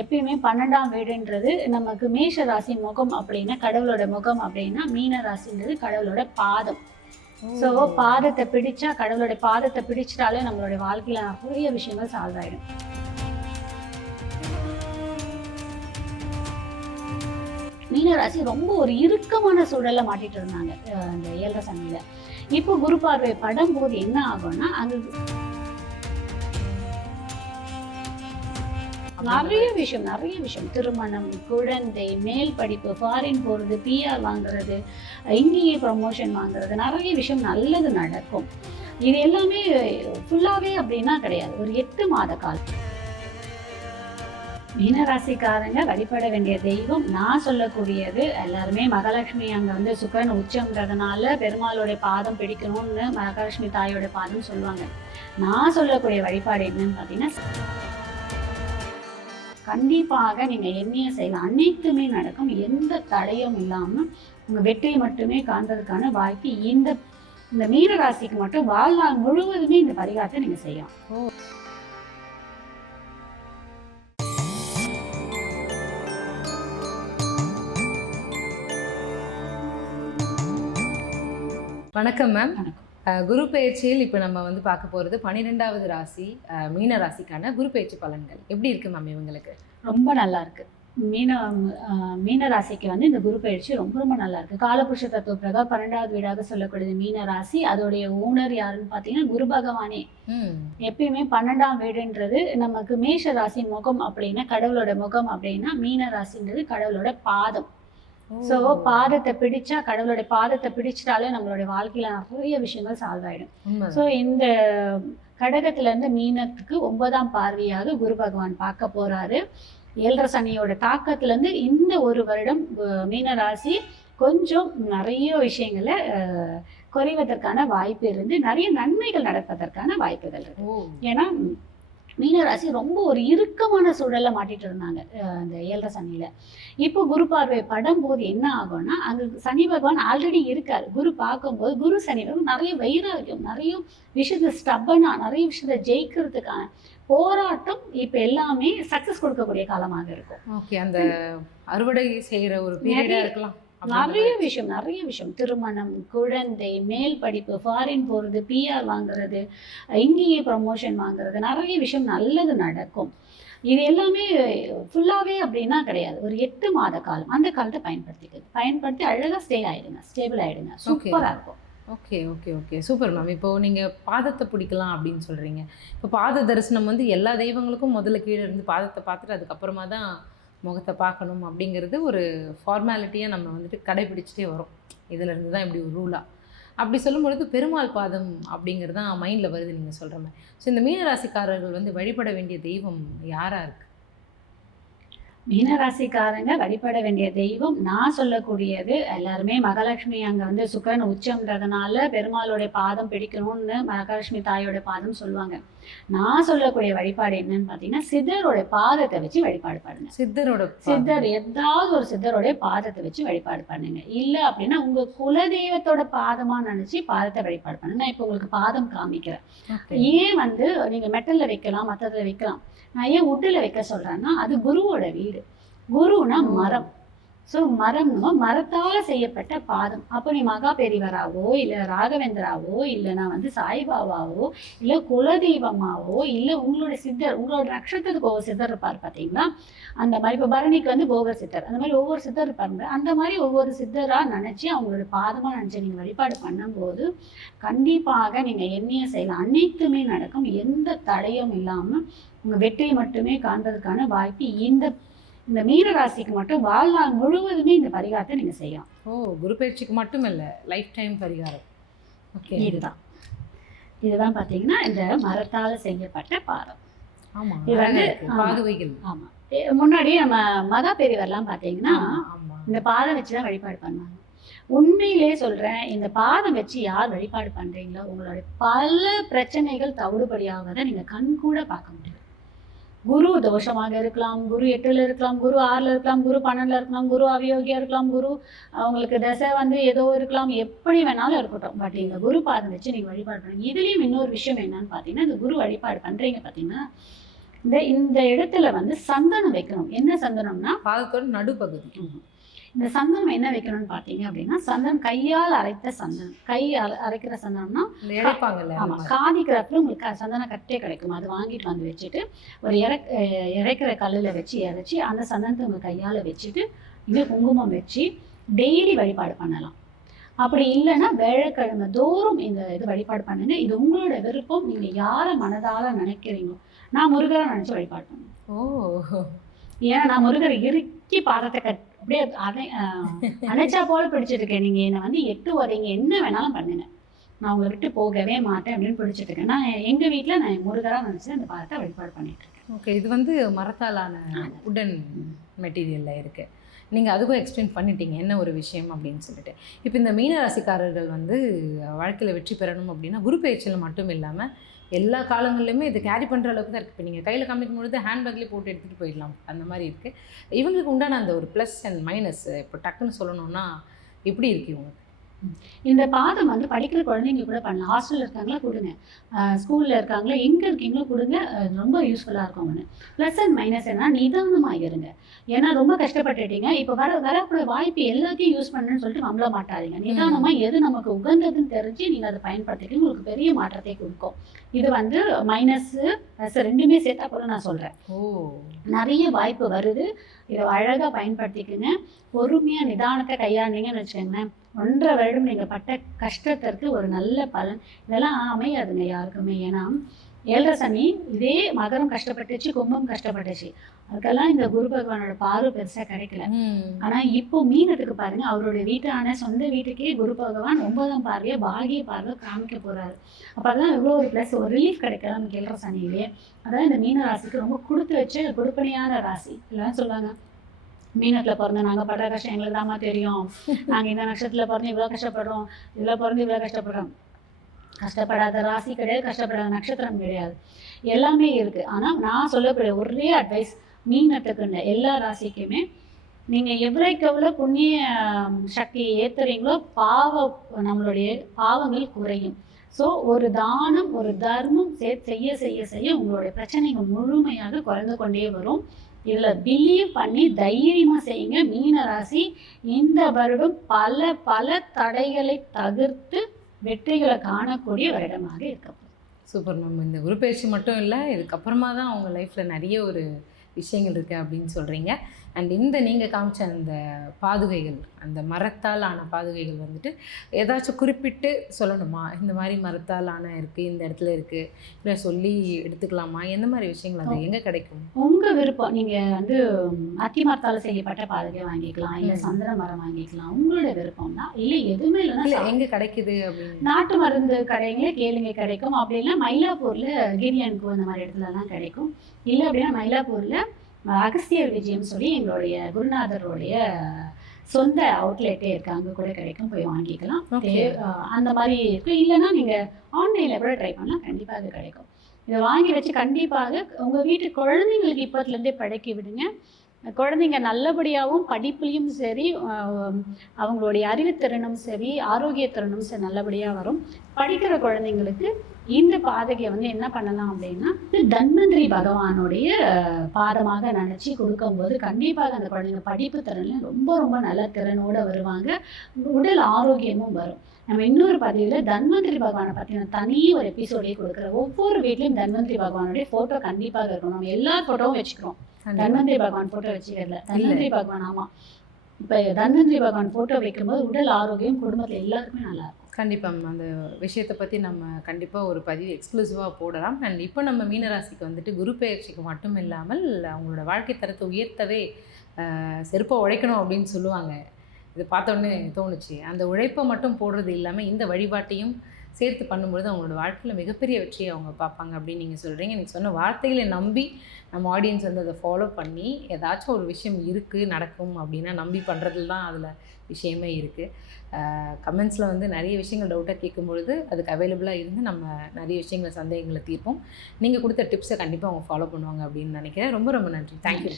எப்பயுமே 12ஆம் வீடுன்றது நமக்கு மேஷ ராசி முகம் அப்படின்னா கடவுளோட முகம் அப்படின்னா மீன ராசின்றது கடவுளோட பாதம். ஸோ பாதத்தை பிடிச்சா கடவுளோட பாதத்தை பிடிச்சிட்டாலே நம்மளுடைய வாழ்க்கையில நிறைய விஷயங்கள் சால்வ் ஆயிடும். மீனராசி ரொம்ப ஒரு இறுக்கமான சூழல்ல மாட்டிட்டு இருந்தாங்க இந்த 7 சனியில. இப்போ குரு பார்வை படும் போது என்ன ஆகும்னா அங்க நிறைய விஷயம் திருமணம், குழந்தை, மேல் படிப்பு, ஃபாரின் போறது, PR வாங்குறது, இங்கேயே ப்ரமோஷன் வாங்குறது, நிறைய விஷயம் நல்லது நடக்கும். இது எல்லாமே ஃபுல்லாவே அப்படின்னா கிடையாது, ஒரு 8 மாத காலம். மீனராசிக்காரங்க வழிபட வேண்டிய தெய்வம் நான் சொல்லக்கூடியது எல்லாருமே மகாலட்சுமி. அங்கே சுக்கிரன் உச்சம்ன்றதுனால பெருமாளோட பாதம் பிடிக்கணும்னு மகாலட்சுமி தாயோட பாதம் சொல்லுவாங்க. நான் சொல்லக்கூடிய வழிபாடு என்னன்னு பார்த்தீங்கன்னா, கண்டிப்பாக நீங்கள் எண்ணிய செய்யலாம், அனைத்துமே நடக்கும். எந்த தடையும் இல்லாமல் உங்கள் வெற்றியை மட்டுமே காண்றதுக்கான வாய்ப்பு இந்த மீனராசிக்கு மட்டும் வாழ்நாள் முழுவதுமே இந்த பரிகாரத்தை நீங்கள் செய்யலாம். வணக்கம் மேம். குரு பெயர்ச்சியில் இப்போ நம்ம பார்க்க போகிறது 12வது ராசி மீன ராசிக்கான குரு பெயர்ச்சி பலன்கள் எப்படி இருக்கு மேம்? இவங்களுக்கு ரொம்ப நல்லா இருக்கு. மீன ராசிக்கு இந்த குரு பயிற்சி ரொம்ப ரொம்ப நல்லா இருக்கு. காலபுருஷ தத்துவ பிரகாரம் 12வது வீடாக சொல்லக்கூடியது மீன ராசி. அதோடைய ஓனர் யாருன்னு பார்த்தீங்கன்னா குரு பகவானே. எப்பயுமே 12ஆம் வீடுன்றது நமக்கு மேஷ ராசி முகம் அப்படின்னா கடவுளோட முகம் அப்படின்னா மீன ராசின்றது கடவுளோட பாதம். ஸோ பாதத்தை பிடிச்சா கடவுளோட பாதத்தை பிடிச்சிட்டாலே நம்மளுடைய வாழ்க்கையில நிறைய விஷயங்கள் சால்வ் ஆயிடும். ஸோ இந்த கடகத்துல இருந்து மீனத்துக்கு 9ஆம் பார்வையாக குரு பகவான் பார்க்க போறாரு. 7 சனியோட தாக்கத்துல இருந்து இந்த ஒரு வருடம் மீன ராசி கொஞ்சம் நிறைய விஷயங்களை குறைவதற்கான வாய்ப்பு இருந்து நிறைய நன்மைகள் நடப்பதற்கான வாய்ப்புகள் இருக்கு. ஏன்னா மீனராசி ரொம்ப ஒரு இறுக்கமான சூழல்ல மாட்டிட்டு இருந்தாங்க இந்த 7 சனியில. இப்போ குரு பார்வை படும் போது என்ன ஆகும்னா அங்க சனி பகவான் ஆல்ரெடி இருக்காரு. குரு பார்க்கும்போது குரு சனி பகவான் நிறைய வைராகியம், நிறைய விஷயத்த ஸ்டப்பனா, நிறைய விஷயத்த ஜெயிக்கிறதுக்கான போராட்டம் இப்ப எல்லாமே சக்சஸ் கொடுக்கக்கூடிய காலமாக இருக்கும். ஓகே, அந்த அறுவடை செய்யற ஒரு பீரியடா இருக்கலாம். நிறைய விஷயம் திருமணம், குழந்தை, மேல் படிப்பு, ஃபாரின் போகிறது, PR வாங்குறது, இங்கேயே ப்ரமோஷன் வாங்குறது, நிறைய விஷயம் நல்லது நடக்கும். இது எல்லாமே ஃபுல்லாகவே அப்படின்னா கிடையாது, ஒரு 8 மாத காலம். அந்த காலத்தை பயன்படுத்தி அழகாக ஸ்டேபிள் ஆகிடுங்க, சூப்பராக இருக்கும். Okay okay okay super ma'am. இப்போது நீங்கள் பாதத்தை பிடிக்கலாம் அப்படின்னு சொல்கிறீங்க. இப்போ பாத தரிசனம் எல்லா தெய்வங்களுக்கும் முதல்ல கீழே இருந்து பாதத்தை பார்த்துட்டு அதுக்கப்புறமா தான் முகத்தை பார்க்கணும் அப்படிங்கிறது ஒரு ஃபார்மாலிட்டியாக நம்ம கடைபிடிச்சிட்டே வரோம். இதிலேருந்து தான் இப்படி ஒரு ரூலாக அப்படி சொல்லும்பொழுது பெருமாள் பாதம் அப்படிங்கிறது தான் மைண்டில் வருது நீங்கள் சொல்கிற மாதிரி. ஸோ இந்த மீனராசிக்காரர்கள் வழிபட வேண்டிய தெய்வம் யாராக இருக்குது? மீனராசிக்காரங்க வழிபட வேண்டிய தெய்வம் நான் சொல்லக்கூடியது எல்லாருமே மகாலட்சுமி. அங்கே சுக்கிரன் உச்சம்ன்றதுனால பெருமாளோட பாதம் பிடிக்கணும்னு மகாலட்சுமி தாயோட பாதம் சொல்லுவாங்க. நான் சொல்லக்கூடிய வழிபாடு என்னன்னு பார்த்தீங்கன்னா, சித்தரோட பாதத்தை வச்சு வழிபாடு பண்ணுங்க. சித்தர் ஏதாவது ஒரு சித்தரோடைய பாதத்தை வச்சு வழிபாடு பண்ணுங்க. இல்லை அப்படின்னா உங்க குலதெய்வத்தோட பாதமா நினைச்சு பாதத்தை வழிபாடு பண்ணுங்க. நான் இப்போ உங்களுக்கு பாதம் காமிக்கிறேன். ஏன் நீங்க மெட்டல்ல வைக்கலாம், மற்றதுல வைக்கலாம். நான் ஏன் உட்டுல வைக்க சொல்றேன்னா, அது குருவோட வீடு. குருனா மரம். ஸோ மரத்தால் செய்யப்பட்ட பாதம். அப்போ நீ மகா பெரியவராவோ இல்லை ராகவேந்திராவோ இல்லைனா சாய்பாபாவோ இல்லை குலதெய்வமாவோ இல்லை உங்களோட சித்தர், உங்களோட நட்சத்திரத்துக்கு ஒவ்வொரு சித்தர் இருப்பார் பார்த்தீங்களா? அந்த மாதிரி இப்போ பரணிக்கு போகர் சித்தர், அந்த மாதிரி ஒவ்வொரு சித்தர் இருப்பாங்க. அந்த மாதிரி ஒவ்வொரு சித்தராக நினச்சி அவங்களோட பாதமாக நினச்சி நீங்கள் வழிபாடு பண்ணும்போது கண்டிப்பாக நீங்கள் எண்ணிய செய்யலாம், அனைத்துமே நடக்கும். எந்த தடையும் இல்லாமல் உங்கள் வெற்றியை மட்டுமே காண்றதுக்கான வாய்ப்பு இந்த மீனராசிக்கு மட்டும் வாழ்நாள் முழுவதுமே இந்த பரிகாரத்தை நீங்கள் செய்யலாம். குரு பயிற்சிக்கு மட்டும் இல்லை, லைஃப் டைம் பரிகாரம். ஓகே, இதுதான் பார்த்தீங்கன்னா இந்த மரத்தால் செய்யப்பட்ட பாதம். ஆமாம், இது பாதுவைகள். ஆமாம், முன்னாடி நம்ம மகா பெரியவர்லாம் பார்த்தீங்கன்னா இந்த பாதம் வச்சு தான் வழிபாடு பண்ணுவாங்க. உண்மையிலே சொல்கிறேன், இந்த பாதம் வச்சு யார் வழிபாடு பண்ணுறீங்களோ உங்களுடைய பல பிரச்சனைகள் தவிடுபடியாவதை நீங்கள் கண் கூட பார்க்க முடியும். குரு தோஷமாக இருக்கலாம், குரு 8ல் இருக்கலாம், குரு 6ல் இருக்கலாம், குரு 12ல் இருக்கலாம், குரு அவியோகியா இருக்கலாம், குரு அவங்களுக்கு தசை ஏதோ இருக்கலாம், எப்படி வேணாலும் இருக்கட்டும். பட் இந்த குரு பாதம் வச்சு நீங்கள் வழிபாடு பண்ணுங்க. இதுலேயும் இன்னொரு விஷயம் என்னன்னு பார்த்தீங்கன்னா, இந்த குரு வழிபாடு பண்ணுறீங்க பார்த்தீங்கன்னா, இந்த இந்த இடத்துல வந்து சந்தனம் வைக்கணும். என்ன சந்தனம்னா பாதத்தோட நடுப்பகுதி. இந்த சந்தனம் என்ன வைக்கணும்னு பார்த்தீங்க அப்படின்னா, சந்தனம் கையால் அரைத்த சந்தனம். அரைக்கிற சந்தனம்னா இழைப்பாங்கல்ல. ஆமாம், காதி கிராஃப்டில் உங்களுக்கு சந்தன கட்டே கிடைக்கும். அது வாங்கிட்டு வந்து வச்சுட்டு ஒரு இறைக்கிற கல்லில் வச்சு இறைச்சி அந்த சந்தனத்தை உங்கள் கையால் வச்சுட்டு இது குங்குமம் வச்சு டெய்லி வழிபாடு பண்ணலாம். அப்படி இல்லைன்னா வேலைக்கிழமை தோறும் இந்த இது வழிபாடு பண்ணுங்க. இது உங்களோட விருப்பம். நீங்கள் யாரை மனதால் நினைக்கிறீங்களோ, நான் முருகரை நினச்சி வழிபாடு பண்ணுவேன். ஏன்னா நான் முருகரை இறுக்கி பாதத்தை அப்படியே அணைச்சா போல பிடிச்சிட்டு இருக்கேன். நீங்கள் என்னை வந்து எட்டு உதைங்க, என்ன வேணாலும் பண்ணுங்க, நான் உங்களை விட்டு போகவே மாட்டேன் அப்படின்னு பிடிச்சிட்டு இருக்கேன். நான் எங்கள் வீட்டில் நான் முருகராக நினச்சி அந்த பாதத்தை வழிபாடு பண்ணிட்டு இருக்கேன். ஓகே, இது வந்து மரத்தாலான உடன் மெட்டீரியலில் இருக்குது. நீங்கள் அதுக்கும் எக்ஸ்பிளைன் பண்ணிட்டீங்க என்ன ஒரு விஷயம் அப்படின்னு சொல்லிட்டு. இப்போ இந்த மீன ராசிக்காரர்கள் வந்து வாழ்க்கையில் வெற்றி பெறணும் அப்படின்னா குரு பயிற்சியில் மட்டும் இல்லாமல் எல்லா காலங்கள்லையுமே இது கேரி பண்ணுற அளவுக்கு தான் இருக்குது. இப்போ நீங்கள் கையில் காமிக்கும் பொழுது ஹேண்ட்பேக்லேயே போட்டு எடுத்துகிட்டு போயிடலாம், அந்த மாதிரி இருக்குது. இவங்களுக்கு உண்டான அந்த ஒரு ப்ளஸ் அண்ட் மைனஸ் இப்போ டக்குன்னு சொல்லணும்னா எப்படி இருக்குது இவங்களுக்கு? இந்த பாதம் வந்து படிக்கிற குழந்தைங்க கூட பண்ணலாம். ஹாஸ்டலில் இருக்காங்களா கொடுங்க, ஸ்கூலில் இருக்காங்களா, எங்கே இருக்கீங்களோ கொடுங்க, ரொம்ப யூஸ்ஃபுல்லாக இருக்கும் ஒன்று. ப்ளஸ் அண்ட் மைனஸ் என்ன, நிதானமாக இருங்க. ஏன்னா ரொம்ப கஷ்டப்பட்டுட்டீங்க, இப்போ வரக்கூடிய வாய்ப்பு எல்லாத்தையும் யூஸ் பண்ணுன்னு சொல்லிட்டு நம்பள மாட்டாதீங்க. நிதானமாக எது நமக்கு உகந்ததுன்னு தெரிஞ்சு நீங்கள் அதை பயன்படுத்திட்டு உங்களுக்கு பெரிய மாற்றத்தை கொடுக்கும். இது வந்து மைனஸ்ஸு ப்ளஸ் ரெண்டுமே சேர்த்தா கூட நான் சொல்கிறேன். நிறைய வாய்ப்பு வருது, இதை அழகாக பயன்படுத்திக்கோங்க. பொறுமையாக நிதானத்தை கையாண்டீங்கன்னு வச்சுக்கோங்களேன், 1.5 வருடம் நீங்கள் பட்ட கஷ்டத்திற்கு ஒரு நல்ல பலன். இதெல்லாம் அமையாதுங்க யாருக்குமே. ஏன்னா 7.5 சனி இதே மகரம் கஷ்டப்பட்டுச்சு, கும்பம் கஷ்டப்பட்டுச்சு, அதுக்கெல்லாம் இந்த குரு பகவானோட பார்வை பெருசாக கிடைக்கல. ஆனால் இப்போ மீனத்துக்கு பாருங்கள், அவருடைய வீட்டான சொந்த வீட்டுக்கே குரு பகவான் 9ஆம் பார்வையை பாகிய பார்வை காமிக்க போகிறாரு. அப்போ அதெல்லாம் எவ்வளோ ஒரு ப்ளஸ், ஒரு ரிலீஃப் கிடைக்கலாம் நமக்கு 7.5 சனியிலே. அதான் இந்த மீன ராசிக்கு ரொம்ப கொடுத்து வச்ச கொடுப்பனையான ராசி. எல்லாம் சொல்லுவாங்க, மீனத்தில் பிறந்த நாங்கள் படுற கஷ்டம் எங்களுக்கு தாம்மா தெரியும், நாங்கள் இந்த நட்சத்திரத்தில் பிறந்து இவ்வளோ கஷ்டப்படுறோம், இதில் பிறந்து இவ்வளோ கஷ்டப்படுறோம். கஷ்டப்படாத ராசி கிடையாது, கஷ்டப்படாத நட்சத்திரம் கிடையாது, எல்லாமே இருக்குது. ஆனால் நான் சொல்லக்கூடிய ஒரே அட்வைஸ் மீனத்துக்குன்னு எல்லா ராசிக்குமே, நீங்கள் எவ்வளோக்கு எவ்வளோ புண்ணிய சக்தியை ஏற்றுறீங்களோ நம்மளுடைய பாவங்கள் குறையும். ஸோ ஒரு தானம், ஒரு தர்மம் செய்ய செய்ய செய்ய உங்களுடைய பிரச்சனைகள் முழுமையாக குறைந்து கொண்டே வரும். இதில் பிலீவ் பண்ணி தைரியமாக செய்யுங்க. மீன ராசி இந்த வருடம் பல பல தடைகளை தவிர்த்து வெற்றிகளை காணக்கூடிய வருடமாக இருக்கப்படும். Super ma'am. இந்த குரு பயிற்சி மட்டும் இல்லை, இதுக்கப்புறமா தான் அவங்க லைஃப்பில் நிறைய ஒரு விஷயங்கள் இருக்குது அப்படின்னு சொல்கிறீங்க. அண்ட் இந்த நீங்கள் காமிச்ச அந்த பாதுகைகள், அந்த மரத்தால் ஆன பாதுகைகள் வந்துட்டு ஏதாச்சும் குறிப்பிட்டு சொல்லணுமா, இந்த மாதிரி மரத்தால் ஆன இருக்குது, இந்த இடத்துல இருக்குது, இல்லை சொல்லி எடுத்துக்கலாமா, எந்த மாதிரி விஷயங்கள் அது எங்கே கிடைக்கும்? உங்கள் விருப்பம். நீங்கள் வந்து அத்தி மரத்தால் செய்யப்பட்ட பாதுகை வாங்கிக்கலாம், இல்லை சந்தன மரம் வாங்கிக்கலாம், உங்களோட விருப்பம் தான். இல்லை எதுவுமே இல்லைன்னா எங்கே கிடைக்குது அப்படின்னு நாட்டு மருந்து கடைங்களே கேளுங்க, கிடைக்கும். அப்படி இல்லை மயிலாப்பூரில் கிரியன்கோ இந்த மாதிரி இடத்துலலாம் கிடைக்கும். இல்லை அப்படின்னா மயிலாப்பூரில் அகஸ்தியர் விஜயம் சொல்லி எங்களுடைய குருநாதருடைய சொந்த அவுட்லெட்டே இருக்குது, அங்கே கூட கிடைக்கும், போய் வாங்கிக்கலாம். அந்த மாதிரி இருக்குது. இல்லைன்னா நீங்கள் ஆன்லைனில் கூட ட்ரை பண்ணலாம், கண்டிப்பாக அது கிடைக்கும். இதை வாங்கி வச்சு கண்டிப்பாக உங்கள் வீட்டு குழந்தைங்களுக்கு இப்போத்துலேருந்தே பழக்கி விடுங்க. குழந்தைங்க நல்லபடியாகவும் படிப்புலையும் சரி, அவங்களுடைய அறிவுத்திறனும் சரி, ஆரோக்கியத்திறனும் சரி நல்லபடியாக வரும். படிக்கிற குழந்தைங்களுக்கு இந்த பாதகையை வந்து என்ன பண்ணலாம் அப்படின்னா, தன்வந்திரி பகவானுடைய பாதமாக நினச்சி கொடுக்கும்போது கண்டிப்பாக அந்த குழந்தைங்க படிப்பு திறனில் ரொம்ப ரொம்ப நல்ல திறனோடு வருவாங்க, உடல் ஆரோக்கியமும் வரும். நம்ம இன்னொரு பதிவில் தன்வந்திரி பகவானை பற்றின தனி ஒரு எபிசோடே கொடுக்குறோம். ஒவ்வொரு வீட்லையும் தன்வந்திரி பகவானுடைய ஃபோட்டோ கண்டிப்பாக இருக்கணும். நம்ம எல்லா ஃபோட்டோவும் வச்சுக்கிறோம், தன்வந்திரி பகவான் ஃபோட்டோ வச்சுக்கிறதுல தன்வந்திரி பகவான். ஆமாம், இப்போ தன்வந்திரி பகவான் ஃபோட்டோ வைக்கும்போது உடல் ஆரோக்கியம் குடும்பத்தில் எல்லாருக்குமே நல்லாயிருக்கும். கண்டிப்பாக அந்த விஷயத்தை பற்றி நம்ம கண்டிப்பாக ஒரு பதிவு எக்ஸ்க்ளூசிவாக போடலாம். அண்ட் இப்போ நம்ம மீனராசிக்கு வந்துட்டு குரு பெயர்ச்சிக்கு மட்டும் இல்லாமல் அவங்களோட வாழ்க்கை தரத்தை உயர்த்தவே செருப்பை உழைக்கணும் அப்படின்னு சொல்லுவாங்க. இது பார்த்தோன்னே தோணுச்சு. அந்த உழைப்பை மட்டும் போடுறது இல்லாமல் இந்த வழிபாட்டையும் சேர்த்து பண்ணும்பொழுது அவங்களோட வாழ்க்கையில் மிகப்பெரிய வெற்றியை அவங்க பார்ப்பாங்க அப்படின்னு நீங்கள் சொல்கிறீங்க. நீங்கள் சொன்ன வார்த்தைகளை நம்பி நம்ம ஆடியன்ஸ் வந்து அதை ஃபாலோ பண்ணி ஏதாச்சும் ஒரு விஷயம் இருக்குது நடக்கும் அப்படின்னா நம்பி பண்ணுறதுல தான் அதில் விஷயமே இருக்குது. கமெண்ட்ஸில் வந்து நிறைய விஷயங்கள் டவுட்டாக கேட்கும்பொழுது அதுக்கு அவைலபிளாக இருந்து நம்ம நிறைய விஷயங்களை சந்தேகங்களை தீர்ப்போம். நீங்கள் கொடுத்த டிப்ஸை கண்டிப்பாக அவங்க ஃபாலோ பண்ணுவாங்க அப்படின்னு நினைக்கிறேன். ரொம்ப ரொம்ப நன்றி. தேங்க்யூ.